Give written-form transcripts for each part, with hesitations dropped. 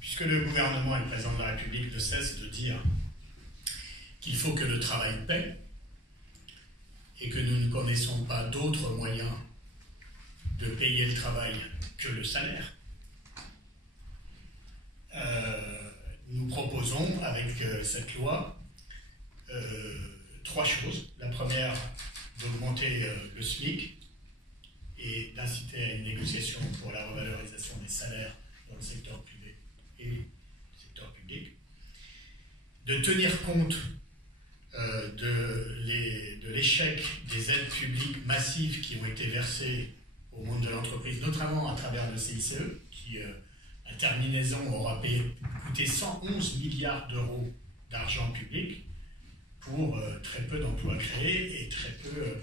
puisque le gouvernement et le président de la République ne cessent de dire qu'il faut que le travail paie et que nous ne connaissons pas d'autres moyens de payer le travail que le salaire, nous proposons avec cette loi 3 choses. La première, d'augmenter le SMIC et d'inciter à une négociation pour la revalorisation des salaires dans le secteur privé et le secteur public. De tenir compte de l'échec des aides publiques massives qui ont été versées au monde de l'entreprise, notamment à travers le CICE, qui, à terminaison, aura coûté 111 milliards d'euros d'argent public pour très peu d'emplois créés et très peu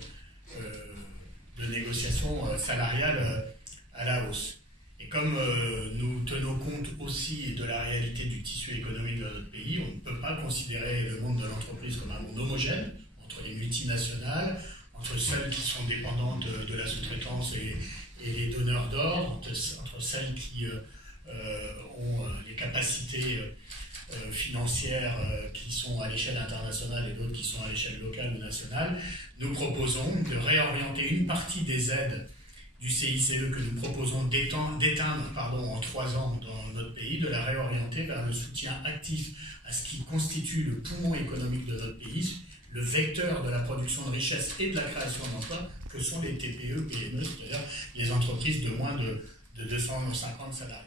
de négociations salariales à la hausse. Et comme nous tenons compte aussi de la réalité du tissu économique de notre pays, on ne peut pas considérer le monde de l'entreprise comme un monde homogène, entre les multinationales, entre celles qui sont dépendantes de la sous-traitance et les donneurs d'ordre, entre celles qui ont des capacités financières qui sont à l'échelle internationale et d'autres qui sont à l'échelle locale ou nationale. Nous proposons de réorienter une partie des aides du CICE que nous proposons d'éteindre en 3 ans dans notre pays, de la réorienter vers le soutien actif à ce qui constitue le poumon économique de notre pays, le vecteur de la production de richesse et de la création d'emplois, que sont les TPE, PME, c'est-à-dire les entreprises de moins de 250 salariés.